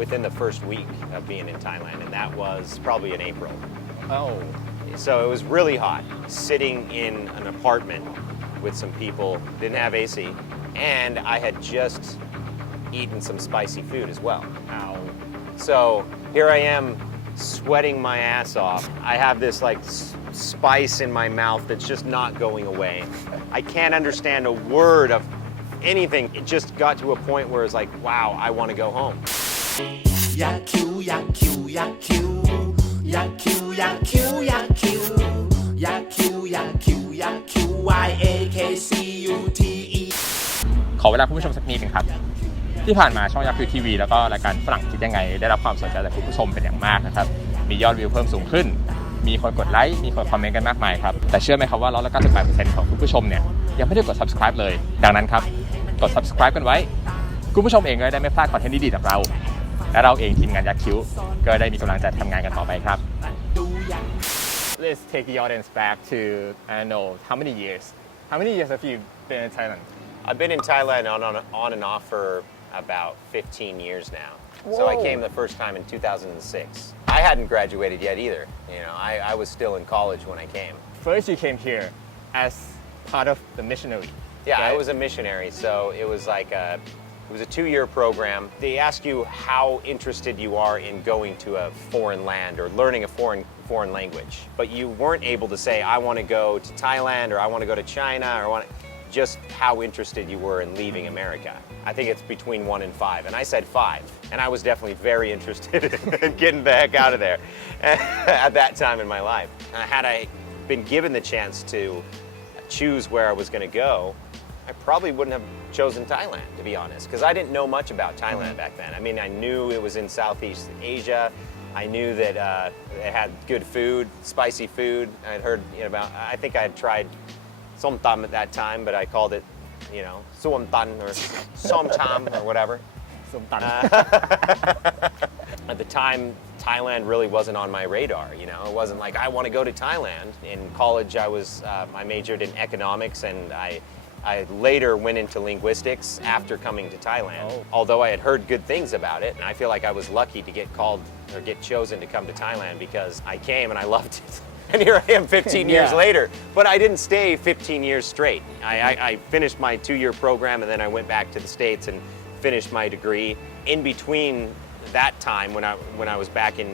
within the first week of being in Thailand, and that was probably in April. Oh. So it was really hot, sitting in an apartment with some people, didn't have AC, and I had just eaten some spicy food as well. Ow. So here I am sweating my ass off. I have this like spice in my mouth that's just not going away. I can't understand a word of anything. It just got to a point where it's like, wow, I want to go home. Yakcute, Yakcute, Yakcute, Yakcute, Yakcute, Yakcute, Yakcute, Yakcute, Yakcute, YAKCUTE ขอเวลาคุณผู้ชมสักนิดนึงครับที่ผ่านมาช่องยักษ์คิวทีวีแล้วก็รายการฝรั่งคิดยังไงได้รับความสนใจจากคุณผู้ชมเป็นอย่างมากนะครับมียอดวิวเพิ่มสูงขึ้นมีคนกดไลค์มีคนคอมเมนต์กันมากมายครับแต่เชื่อไหมครับว่า198%ของคุณผู้ชมเนี่ยยังไม่ได้กด subscribe เลยดังนั้นครับกด subscribe กันไว้คุณผู้ชมเองก็ได้ไม่พลาดคอนเทนต์ดีๆจากเราและเราเองทีมงานยักษ์คิวก็ได้มีกำลังใจทำงานกันต่อไปครับ Let's take the audience back to I don't know how many years have you been in Thailand I've been in Thailand on and off for about 15 years now. So I came the first time in 2006. I hadn't graduated yet either. You know, I was still in college when I came. First you came here as part of the Missionary Yeah, right? I was a missionary, so it was like it was a 2-year program. They ask you how interested you are in going to a foreign land or learning a foreign language. But you weren't able to say, I want to go to Thailand or I want to go to China or just how interested you were in leaving America. I think it's between 1 and 5, and I said 5. And I was definitely very interested in getting the heck out of there at that time in my life. Had I been given the chance to choose where I was going to go, I probably wouldn't have chosen Thailand, to be honest, because I didn't know much about Thailand back then. I mean, I knew it was in Southeast Asia. I knew that it had good food, spicy food. I'd heard about, I think I had tried som tam at that time, but I called it, you know, suom tan or som tam or whatever. At the time, Thailand really wasn't on my radar, you know. It wasn't like I want to go to Thailand. In college, I majored in economics, and I later went into linguistics after coming to Thailand. Although I had heard good things about it, and I feel like I was lucky to get called or get chosen to come to Thailand because I came and I loved it. And here I am 15 years later. But I didn't stay 15 years straight. I finished my 2-year program and then I went back to the States and finished my degree. In between that time, when I was back in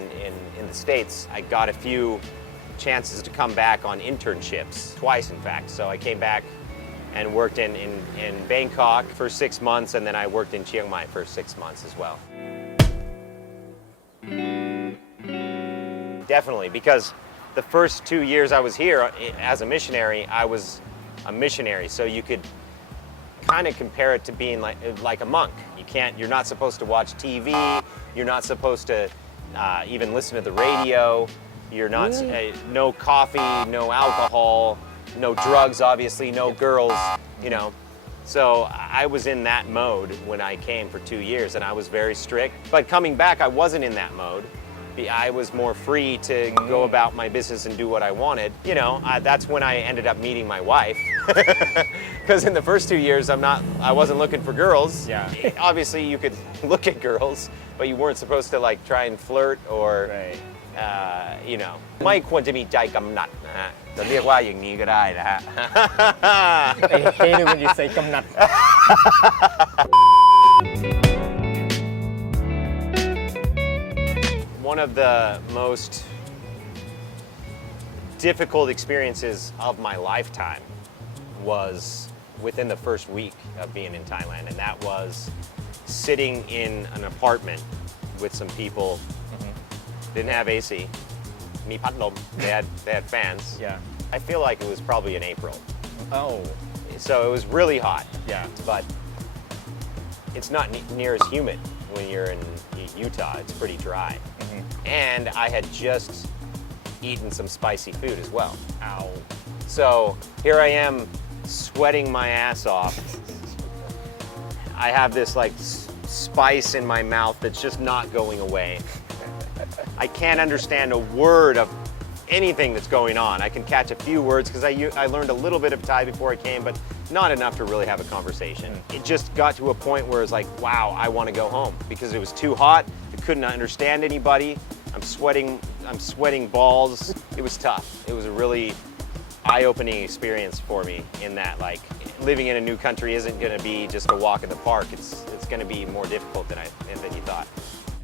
the States, I got a few chances to come back on internships, twice in fact. So I came back and worked in Bangkok for 6 months, and then I worked in Chiang Mai for 6 months as well. Definitely, because the first 2 years I was here as a missionary, I was a missionary. So you could kind of compare it to being like a monk. You're not supposed to watch TV. You're not supposed to even listen to the radio. You're not, no coffee, no alcohol, no drugs, obviously, no girls, you know. So I was in that mode when I came for 2 years, and I was very strict. But coming back, I wasn't in that mode. I was more free to go about my business and do what I wanted. You know, that's when I ended up meeting my wife. Because in the first 2 years, I wasn't looking for girls. Yeah. Obviously, you could look at girls, but you weren't supposed to like try and flirt or, you know. ไม่ควรจะมีใจกำหนัดนะฮะจะเรียกว่าอย่างนี้ก็ได้นะฮะ I hate it when you say กำหนัด One of the most difficult experiences of my lifetime was within the first week of being in Thailand, and that was sitting in an apartment with some people. Didn't have AC. มีพัดลม They had fans. Yeah. I feel like it was probably in April. Oh. So it was really hot. Yeah. But it's not near as humid when you're in Utah. It's pretty dry. And I had just eaten some spicy food as well. Ow. So here I am sweating my ass off. I have this like spice in my mouth that's just not going away. I can't understand a word of anything that's going on. I can catch a few words because I learned a little bit of Thai before I came, but not enough to really have a conversation. It just got to a point where it's like, wow, I want to go home because it was too hot. The couldn't understand anybody. I'm sweating balls. It was tough. It was a really eye-opening experience for me in that, like, living in a new country isn't going to be just a walk in the park. It's going to be more difficult than you thought.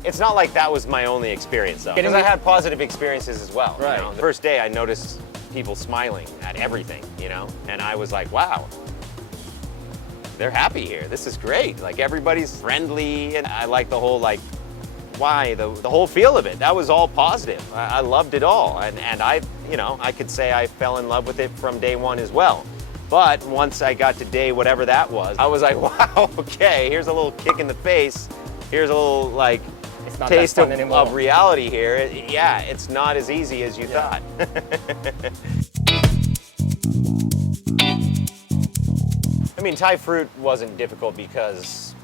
It's not like that was my only experience, though, because I had positive experiences as well. Right. You know? The first day, I noticed people smiling at everything, you know, and I was like, wow, they're happy here. This is great. Like, everybody's friendly, and I like the whole, like, why, the whole feel of it. That was all positive. I loved it all, and I, you know, I could say I fell in love with it from day one as well. But once I got to day whatever that was, I was like, wow, okay, here's a little kick in the face. Here's a little, like, taste of reality here. Yeah, it's not as easy as you thought. I mean, Thai fruit wasn't difficult because,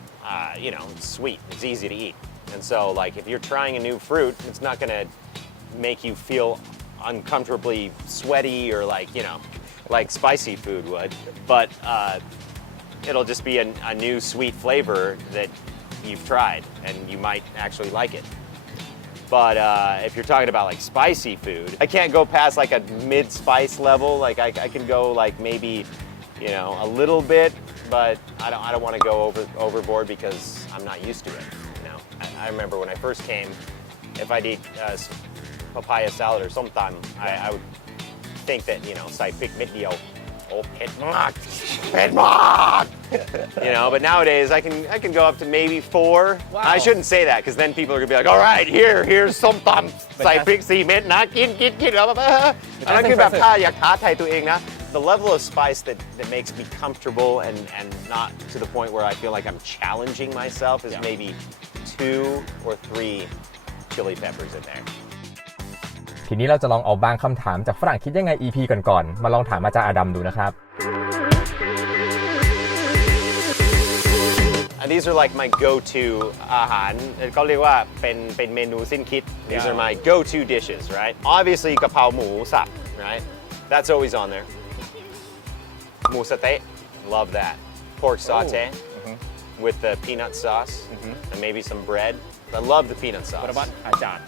you know, it's sweet. It's easy to eat. And so, like, if you're trying a new fruit, it's not going to make you feel uncomfortably sweaty or, like, you know, like spicy food would. But it'll just be a new sweet flavor that you've tried, and you might actually like it. But if you're talking about, like, spicy food, I can't go past, like, a mid-spice level. Like, I can go, like, maybe, you know, a little bit, but I don't want to go overboard because I'm not used to it. You know, I remember when I first came, if I'd eat papaya salad or something, I would think that, you know, ใส่พริกเม็ดเดียว oh, เผ็ดมาก you know, but nowadays I can go up to maybe 4. Wow. I shouldn't say that because then people are gonna be like, all right, here's ส้มตำ ใส่พริก4 เม็ดนะกินอันนั้นคือแบบถ้าอยากท้าทายตัวเองนะ The level of spice that makes me comfortable and not to the point where I feel like I'm challenging myself is maybe 2 or 3 chili peppers in there. ทีนี้เราจะลองเอาบางคำถามจากฝรั่งคิดยังไง EP ก่อนๆมาลองถามอาจารย์อดัมดูนะครับ These are like my go-to อาหารเขาเรียกว่าเป็นเมนูสิ้นคิด These are my go-to dishes, right? Obviously กะเพราหมูสับ right? That's always on there. หมูสะเต๊ะ love that. Pork saute with the peanut sauce and maybe some bread. I love the peanut sauce. What about อาจารย์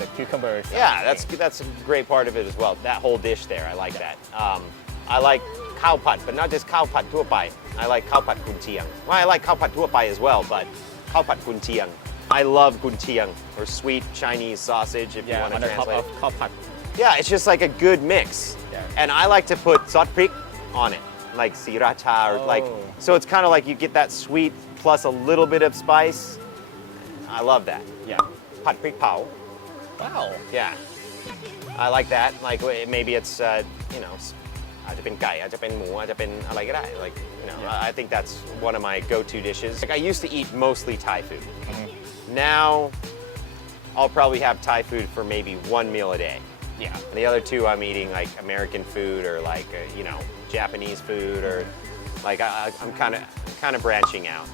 the cucumber sauce? Yeah, that's a great part of it as well. That whole dish there, I like that. I like ข้าวผัด but not just ข้าวผัดทั่วไป. I like ข้าวผัดกุนเชียง. Well, I like ข้าวผัดทั่วไปas well, but ข้าวผัดกุนเชียง. I love กุนเชียง or sweet Chinese sausage if you want to translate it. ข้าวผัด Yeah, it's just like a good mix. Yeah. And I like to put ซอสพริก on it, like sriracha or like, so it's kind of like you get that sweet plus a little bit of spice. I love that. Yeah. ผัดพริกเผา. Wow. Yeah. I like that. Like maybe it's, you know, อาจจะเป็นไก่อาจจะเป็นหมูอาจจะเป็นอะไรก็ได้ like, you know, I think that's one of my go-to dishes. Like I used to eat mostly Thai food. Now I'll probably have Thai food for maybe 1 meal a day. Yeah. And the other 2 I'm eating like American food or like, you know, Japanese food or like I'm kind of branching out.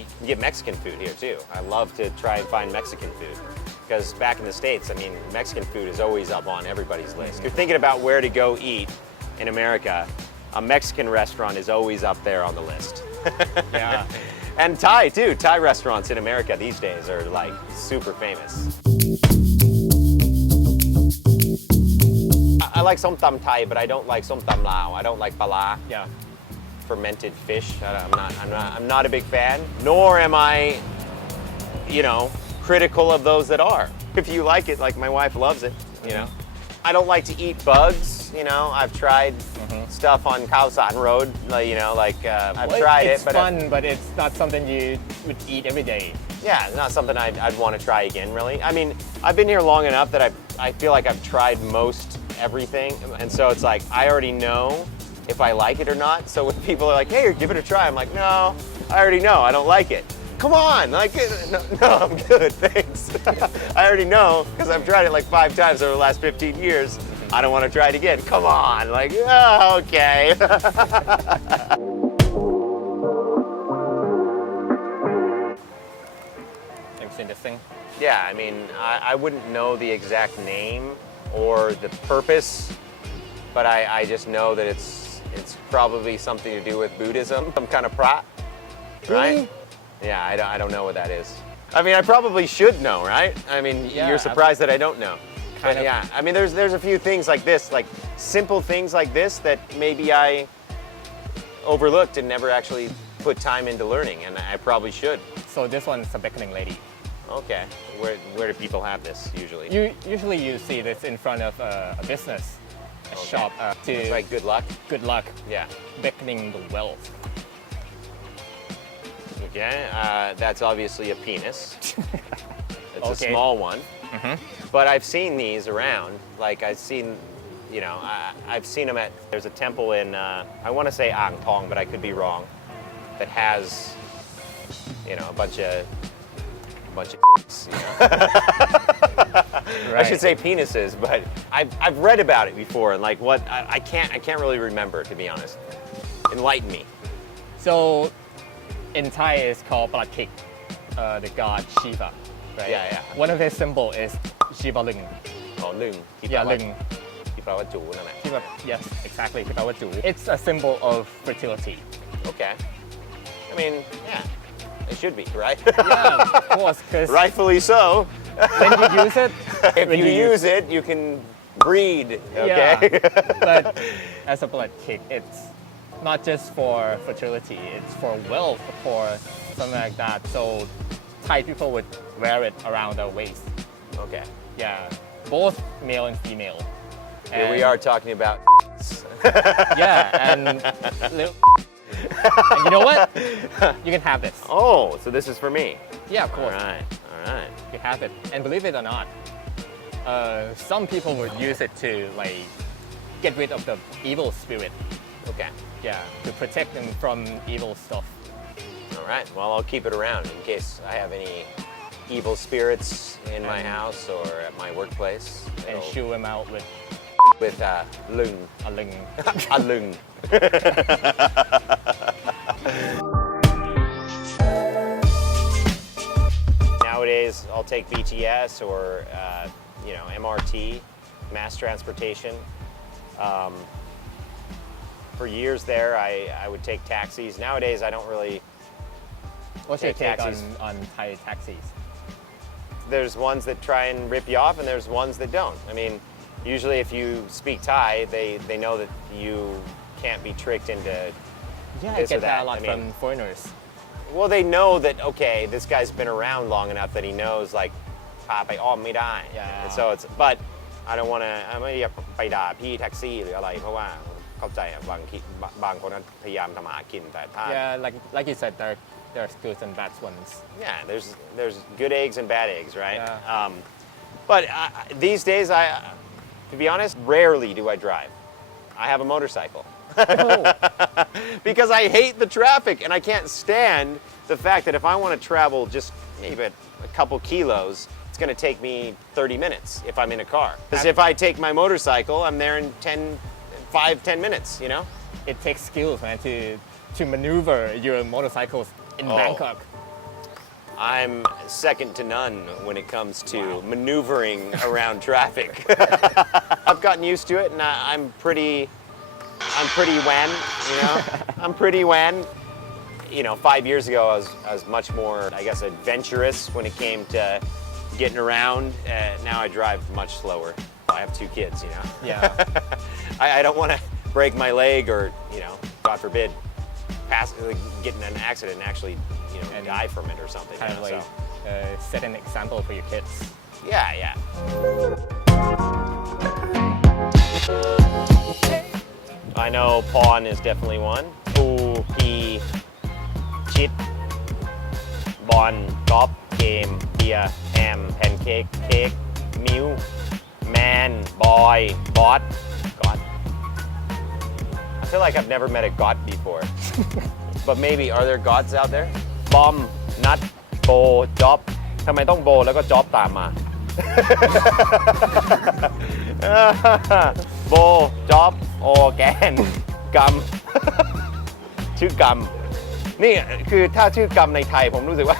You can get Mexican food here too. I love to try and find Mexican food because back in the States, I mean, Mexican food is always up on everybody's list. If you're thinking about where to go eat in America, a Mexican restaurant is always up there on the list. Yeah. And Thai too. Thai restaurants in America these days are like super famous. I like ส้มตำ Thai, but I don't like ส้มตำ Lao. I don't like pala. Yeah. Fermented fish. I'm not a big fan. Nor am I, you know, critical of those that are. If you like it, like my wife loves it, you know. I don't like to eat bugs. You know, I've tried stuff on Khao San Road. Like, you know, like I've tried it, but it's fun, but it's not something you would eat every day. Yeah, it's not something I'd want to try again. Really. I mean, I've been here long enough that I feel like I've tried most everything, and so it's like I already know if I like it or not. So when people are like, "Hey, give it a try," I'm like, "No, I already know. I don't like it." Come on, like, no, I'm good, thanks. I already know because I've tried it like 5 times over the last 15 years. I don't want to try it again. Come on, like, oh, okay. It's interesting. Yeah, I mean, I wouldn't know the exact name or the purpose, but I just know that it's probably something to do with Buddhism, some kind of prat, right? Really? Yeah, I don't know what that is. I mean, I probably should know, right? I mean, Yeah, you're surprised that I don't know. Kind of. Yeah, I mean, there's a few things like this, like simple things like this that maybe I overlooked and never actually put time into learning, and I probably should. So this one's a beckoning lady. Okay, where do people have this usually? Usually you see this in front of a business, a shop to It's like good luck. good luck, Yeah. beckoning the wealth. Okay, that's obviously a penis. It's a Okay. small one. But I've seen these around. Like I've seen, I've seen them at. There's a temple in. I want to say Ang Thong, but I could be wrong. That has, a bunch of. I should say penises, but I've read about it before, and like what I can't really remember, to be honest. Enlighten me. So in Thai it's called Palatik, the god Shiva, right? Yeah. One of his symbol is Shiva Ling. อ๋อลึงที่แปล Yeah, ว่า Ling. ที่แปลว่าจูนั่นแหละ Shiva, yes, exactly. ที่แปลว่าจู It's a symbol of fertility. Okay. I mean, yeah, it should be, right? Yeah, of course, because Rightfully so. when you use it, If when you use it, you can breed, okay? Yeah, but as a blood cake, it's not just for fertility, it's for wealth, for something like that. So Thai people would wear it around their waist. Okay. Yeah, both male and female. Here we And- are talking about Yeah, and and you know what? You can have this. Oh, so this is for me. Yeah, of All course. right. You have it. And believe it or not, some people would use it to like get rid of the evil spirit. Okay. Yeah, to protect them from evil stuff. All right. Well, I'll keep it around in case I have any evil spirits in my house or at my workplace. And shoo them out with With lung. a ling. A lung. Nowadays, I'll take BTS or MRT, mass transportation. For years there, I would take taxis. Nowadays, I don't really. What's your Take take taxis. on Thai taxis? There's ones that try and rip you off, and there's ones that don't. I mean, usually if you speak Thai, they know that you can't be tricked into. Yeah, I This or get that that. a lot I mean- from foreigners. Well, they know that, okay, this guy's been around long enough that he knows, like, พาไปอ้อมไม่ได้ Yeah. And so it's, but I don't want to, ไม่อยากไปด่าพี่แท็กซี่หรืออะไร เพราะว่าเข้าใจอะบางคนนั้นพยายามทำมาหากินแต่ถ้า Yeah, like you said, there's good and bad ones. Yeah, there's good eggs and bad eggs, right? Yeah. But these days, to be honest, rarely do I drive. I have a motorcycle. Because I hate the traffic and I can't stand the fact that if I want to travel just maybe a couple kilos, it's going to take me 30 minutes if I'm in a car. Because if I take my motorcycle, I'm there in 5-10 minutes, It takes skills, man, to maneuver your motorcycles in Oh. Bangkok. I'm second to none when it comes to maneuvering around traffic. I've gotten used to it, and I'm pretty wan, I'm pretty wan. 5 years ago, I was much more, I guess, adventurous when it came to getting around. Now I drive much slower. I have 2 kids, Yeah. I don't want to break my leg or, God forbid, get in an accident and actually, And die from it or something. Kind of like set an example for your kids. Yeah. I know pawn is definitely one. Pool, pee, chit, ball, golf, game, beer, ham, pancake, cake, meal, man, boy, bot, god. I feel like I've never met a god before. But maybe, are there gods out there? Bomb, nut, bow, job. ทำไมต้องโบแล้วก็จ็อบตามมา โบจ็อบโอแกนกัม ชื่อกัมนี่คือถ้าชื่อกัมในไทยผมรู้สึกว่า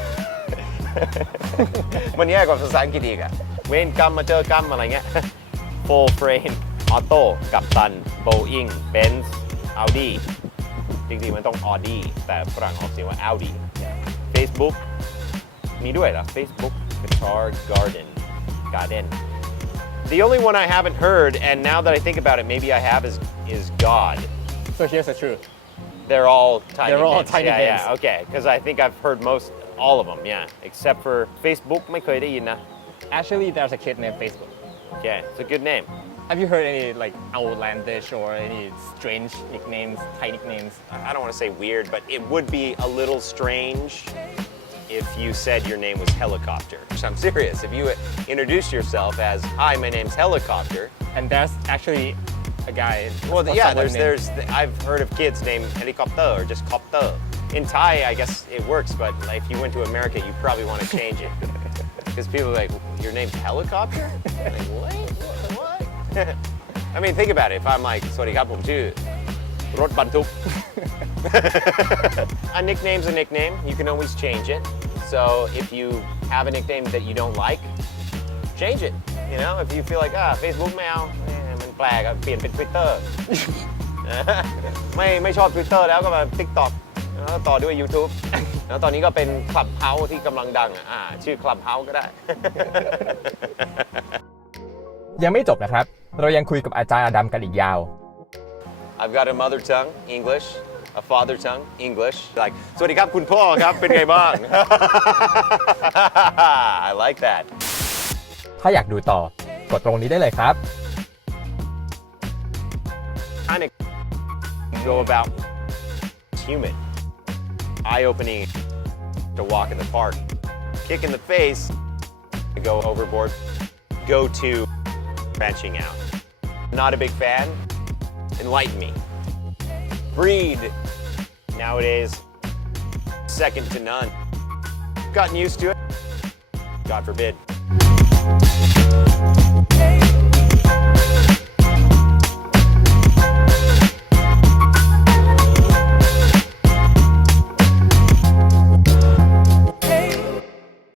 มันแย่กว่าภาษาอังกฤษอีกอะเวนกัมมาเจอกัมอะไรเงี้ย โฟเฟรนออโต้กัปตันโบอิงเบนซ์อัลดี้จริงๆมันต้องออดี้แต่ฝรั่งออกเสียงว่าอัลดี้ Facebook มีด้วยเหรอ Facebook Guitar Garden The only one I haven't heard and now that I think about it maybe I have is God So here's the truth They're all tiny They're all names. tiny names. Yeah, okay. Because I think I've heard all of them, yeah. Except for Facebook, ไม่เคยได้ยินนะ Actually there's a kid named Facebook Okay, it's a good name. Have you heard any like outlandish or any strange nicknames, Thai nicknames? I don't want to say weird, but it would be a little strange if you said your name was Helicopter. I'm serious. If you introduced yourself as, hi, my name's Helicopter. And there's actually a guy. Well, or yeah, someone there's I've heard of kids named Helicopter or just Copter. In Thai, I guess it works, but like, if you went to America, you probably want to change it. Because people are like, your name's Helicopter? Like, what? I mean, think about it. If I'm like, สวัสดีครับผมชื่อรถบรรทุก A nickname's a nickname. You can always change it. So if you have a nickname that you don't like, change it. You know, if you feel like, Facebook ไม่เอามันแปลกเปลี่ยนเป็น Twitter ไม่ชอบ Twitter แล้วก็มา TikTok แล้วต่อด้วย YouTube แล้วตอนนี้ก็เป็น Clubhouse ที่กำลังดังชื่อ Clubhouse ก็ได้ ยังไม่จบนะครับเรายังคุยกับอาจารย์อดัมกันอีกยาว I've got a mother tongue English a father tongue English like สวัสดีครับคุณพ่อครับเป็นไงบ้าง I like that ถ้าอยากดูต่อกดตรงนี้ได้เลยครับ kind of go about it's humid eye-opening to walk in the park kick in the face go overboard go to branching out not a big fan enlighten me breed nowadays second to none gotten used to it God forbid